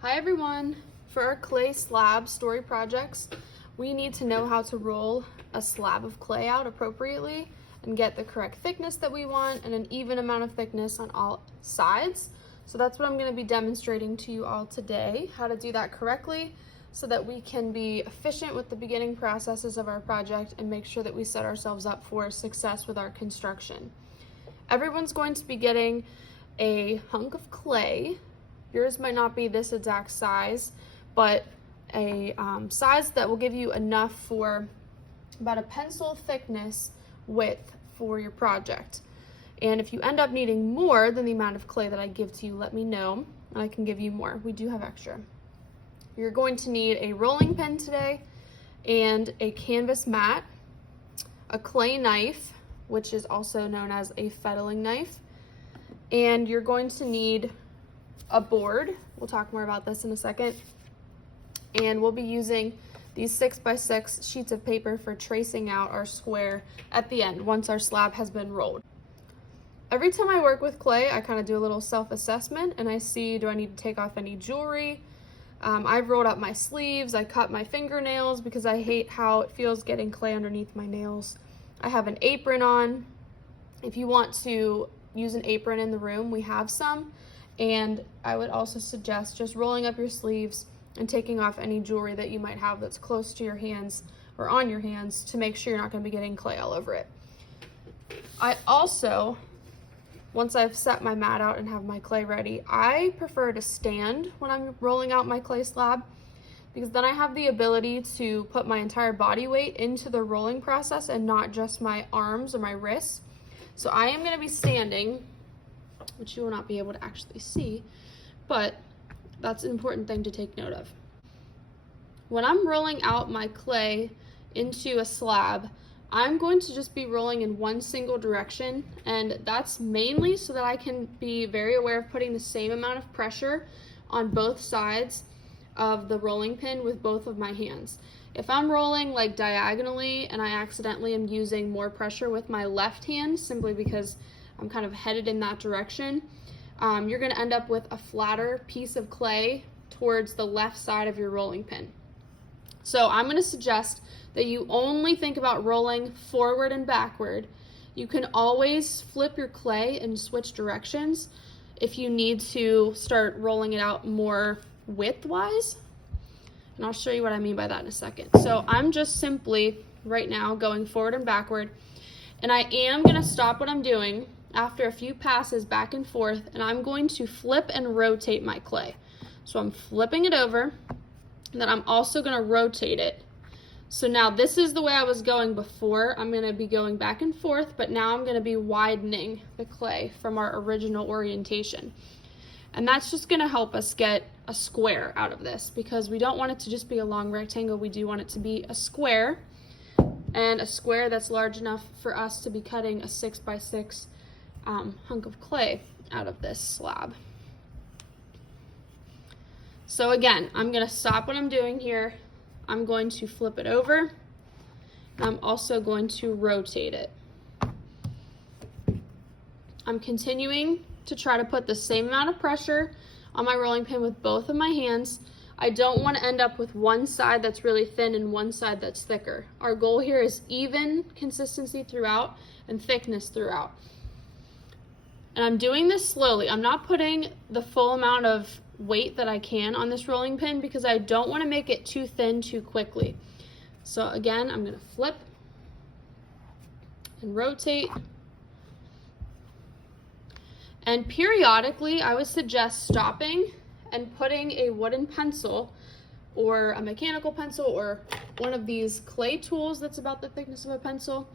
Hi everyone! For our clay slab story projects, we need to know how to roll a slab of clay out appropriately and get the correct thickness that we want and an even amount of thickness on all sides. So that's what I'm going to be demonstrating to you all today, how to do that correctly so that we can be efficient with the beginning processes of our project and make sure that we set ourselves up for success with our construction. Everyone's going to be getting a hunk of clay. Yours might not be this exact size, but a size that will give you enough for about a pencil thickness width for your project. And if you end up needing more than the amount of clay that I give to you, let me know and I can give you more. We do have extra. You're going to need a rolling pin today and a canvas mat, a clay knife, which is also known as a fettling knife, and you're going to need a board. We'll talk more about this in a second. And we'll be using these 6x6 sheets of paper for tracing out our square at the end once our slab has been rolled. Every time I work with clay, I kind of do a little self-assessment and I see, do I need to take off any jewelry? I've rolled up my sleeves, I cut my fingernails because I hate how it feels getting clay underneath my nails. I have an apron on. If you want to use an apron in the room, we have some. And I would also suggest just rolling up your sleeves and taking off any jewelry that you might have that's close to your hands or on your hands to make sure you're not going to be getting clay all over it. I also, once I've set my mat out and have my clay ready, I prefer to stand when I'm rolling out my clay slab because then I have the ability to put my entire body weight into the rolling process and not just my arms or my wrists. So I am going to be standing, which you will not be able to actually see, but that's an important thing to take note of. When I'm rolling out my clay into a slab, I'm going to just be rolling in one single direction, and that's mainly so that I can be very aware of putting the same amount of pressure on both sides of the rolling pin with both of my hands. If I'm rolling like diagonally and I accidentally am using more pressure with my left hand simply because I'm kind of headed in that direction, you're going to end up with a flatter piece of clay towards the left side of your rolling pin. So I'm going to suggest that you only think about rolling forward and backward. You can always flip your clay and switch directions if you need to start rolling it out more widthwise. And I'll show you what I mean by that in a second. So I'm just simply right now going forward and backward, and I am going to stop what I'm doing after a few passes back and forth, and I'm going to flip and rotate my clay. So I'm flipping it over, and then I'm also going to rotate it. So now this is the way I was going before. I'm going to be going back and forth, but now I'm going to be widening the clay from our original orientation. And that's just going to help us get a square out of this because we don't want it to just be a long rectangle. We do want it to be a square, and a square that's large enough for us to be cutting a 6x6 hunk of clay out of this slab. So again, I'm going to stop what I'm doing here. I'm going to flip it over, and I'm also going to rotate it. I'm continuing to try to put the same amount of pressure on my rolling pin with both of my hands. I don't want to end up with one side that's really thin and one side that's thicker. Our goal here is even consistency throughout and thickness throughout. And I'm doing this slowly. I'm not putting the full amount of weight that I can on this rolling pin because I don't want to make it too thin too quickly. So again, I'm going to flip and rotate. And periodically, I would suggest stopping and putting a wooden pencil or a mechanical pencil or one of these clay tools that's about the thickness of a pencil,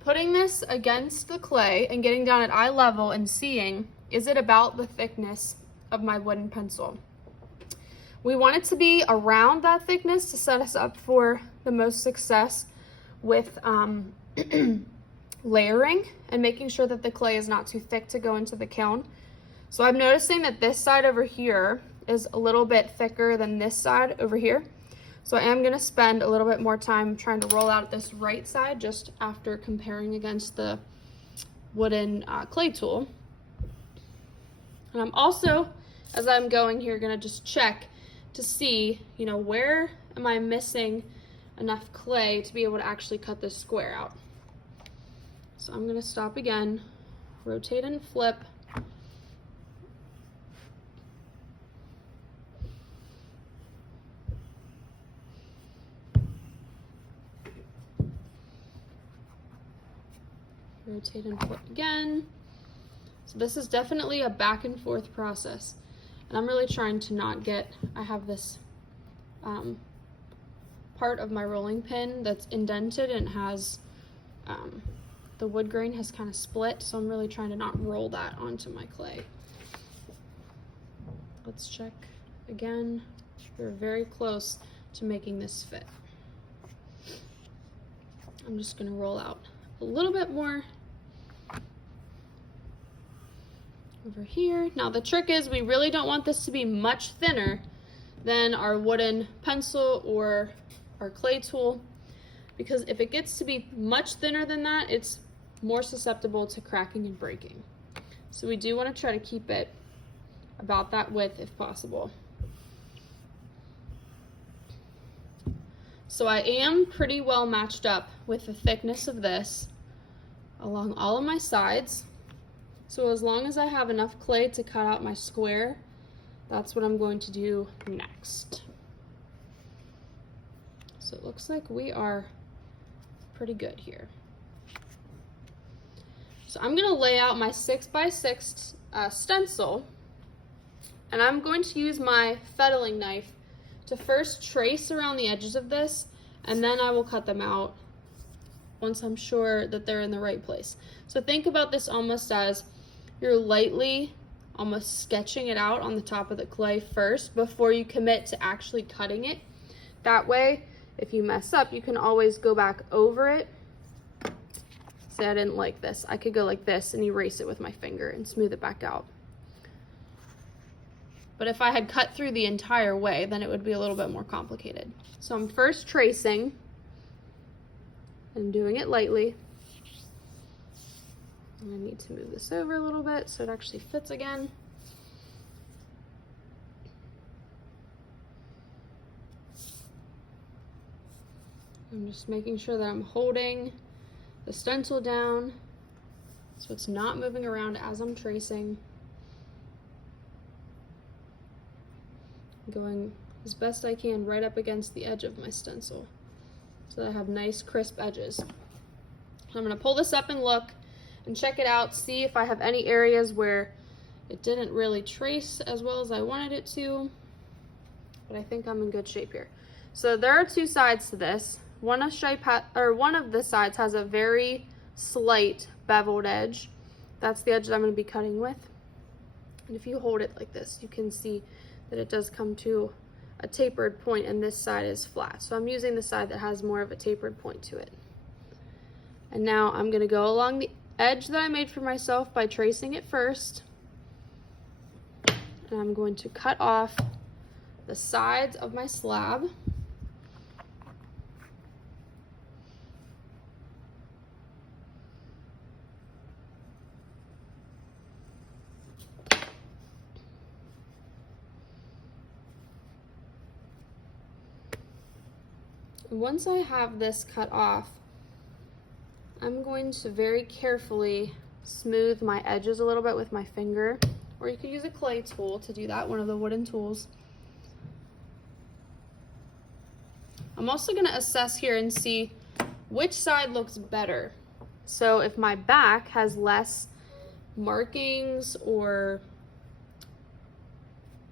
putting this against the clay and getting down at eye level and seeing, is it about the thickness of my wooden pencil? We want it to be around that thickness to set us up for the most success with layering and making sure that the clay is not too thick to go into the kiln. So I'm noticing that this side over here is a little bit thicker than this side over here. So I am going to spend a little bit more time trying to roll out this right side just after comparing against the wooden clay tool. And I'm also as I'm going here, gonna just check to see, you know, where am I missing enough clay to be able to actually cut this square out. So I'm gonna stop again, rotate and flip. Rotate and flip again. So this is definitely a back and forth process. And I'm really trying to not get, I have this part of my rolling pin that's indented and has, the wood grain has kind of split, so I'm really trying to not roll that onto my clay. Let's check again. We're very close to making this fit. I'm just gonna roll out a little bit more over here. Now the trick is we really don't want this to be much thinner than our wooden pencil or our clay tool, because if it gets to be much thinner than that, it's more susceptible to cracking and breaking. So we do want to try to keep it about that width if possible. So I am pretty well matched up with the thickness of this along all of my sides. So as long as I have enough clay to cut out my square, that's what I'm going to do next. So it looks like we are pretty good here. So I'm gonna lay out my 6x6 stencil, and I'm going to use my fettling knife to first trace around the edges of this, and then I will cut them out once I'm sure that they're in the right place. So think about this almost as you're lightly almost sketching it out on the top of the clay first before you commit to actually cutting it. That way, if you mess up, you can always go back over it. Say I didn't like this. I could go like this and erase it with my finger and smooth it back out. But if I had cut through the entire way, then it would be a little bit more complicated. So I'm first tracing and doing it lightly. And I need to move this over a little bit so it actually fits again. I'm just making sure that I'm holding the stencil down so it's not moving around as I'm tracing. Going as best I can right up against the edge of my stencil so that I have nice crisp edges. So I'm going to pull this up and look and check it out, see if I have any areas where it didn't really trace as well as I wanted it to, but I think I'm in good shape here. So there are two sides to this. One of the sides has a very slight beveled edge. That's the edge that I'm going to be cutting with. And if you hold it like this, you can see that it does come to a tapered point, and this side is flat. So I'm using the side that has more of a tapered point to it. And now I'm going to go along the edge that I made for myself by tracing it first. And I'm going to cut off the sides of my slab. Once I have this cut off, I'm going to very carefully smooth my edges a little bit with my finger, or you could use a clay tool to do that, one of the wooden tools. I'm also going to assess here and see which side looks better. So if my back has less markings or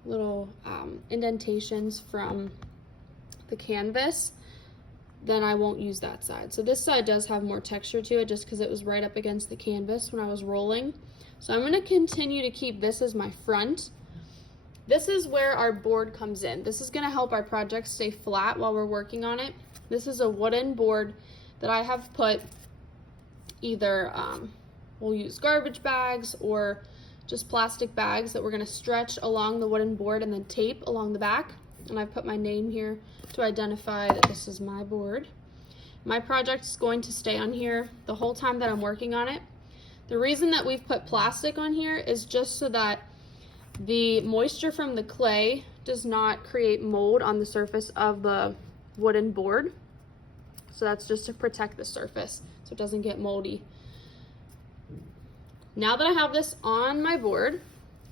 little indentations from the canvas, then I won't use that side. So this side does have more texture to it just because it was right up against the canvas when I was rolling. So I'm going to continue to keep this as my front. This is where our board comes in. This is going to help our project stay flat while we're working on it. This is a wooden board that I have put either, we'll use garbage bags or just plastic bags that we're going to stretch along the wooden board and then tape along the back. And I've put my name here to identify that this is my board. My project is going to stay on here the whole time that I'm working on it. The reason that we've put plastic on here is just so that The moisture from the clay does not create mold on the surface of the wooden board. So that's just to protect the surface so it doesn't get moldy. Now that I have this on my board,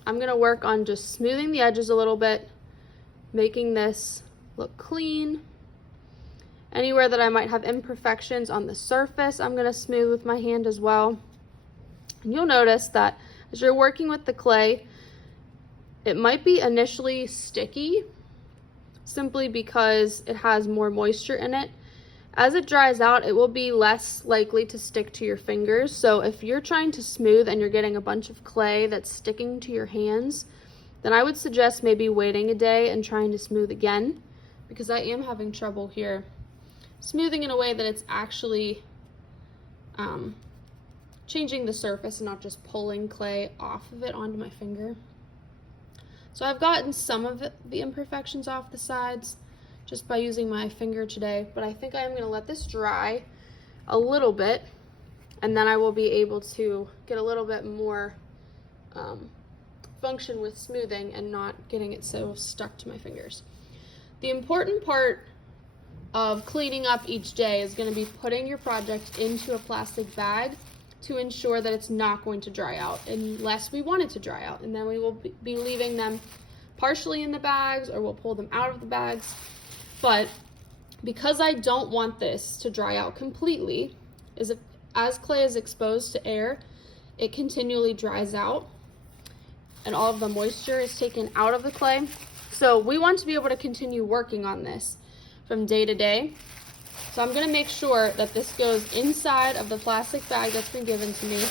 I'm gonna work on just smoothing the edges a little bit, making this look clean. Anywhere that I might have imperfections on the surface, I'm gonna smooth with my hand as well. And you'll notice that as you're working with the clay, it might be initially sticky simply because it has more moisture in it. As it dries out, it will be less likely to stick to your fingers. So if you're trying to smooth and you're getting a bunch of clay that's sticking to your hands, then I would suggest maybe waiting a day and trying to smooth again, because I am having trouble here smoothing in a way that it's actually changing the surface and not just pulling clay off of it onto my finger. So I've gotten some of the imperfections off the sides just by using my finger today, but I think I am going to let this dry a little bit, and then I will be able to get a little bit more function with smoothing and not getting it so stuck to my fingers. The important part of cleaning up each day is going to be putting your project into a plastic bag to ensure that it's not going to dry out unless we want it to dry out, and then we will be leaving them partially in the bags, or we'll pull them out of the bags. But because I don't want this to dry out completely, as clay is exposed to air, it continually dries out and all of the moisture is taken out of the clay. So we want to be able to continue working on this from day to day. So I'm going to make sure that this goes inside of the plastic bag that's been given to me.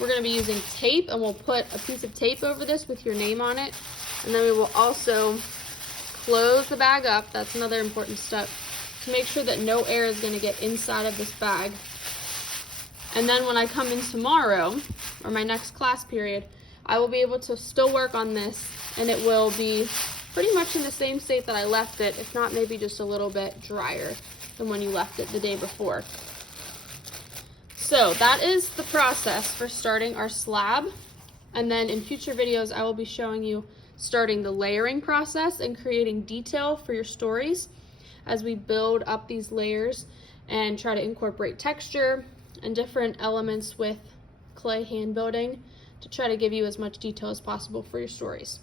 We're going to be using tape, and we'll put a piece of tape over this with your name on it. And then we will also close the bag up. That's another important step to make sure that no air is going to get inside of this bag. And then when I come in tomorrow, or my next class period, I will be able to still work on this, and it will be pretty much in the same state that I left it, if not maybe just a little bit drier than when you left it the day before. So that is the process for starting our slab. And then in future videos, I will be showing you starting the layering process and creating detail for your stories as we build up these layers and try to incorporate texture and different elements with clay hand building to try to give you as much detail as possible for your stories.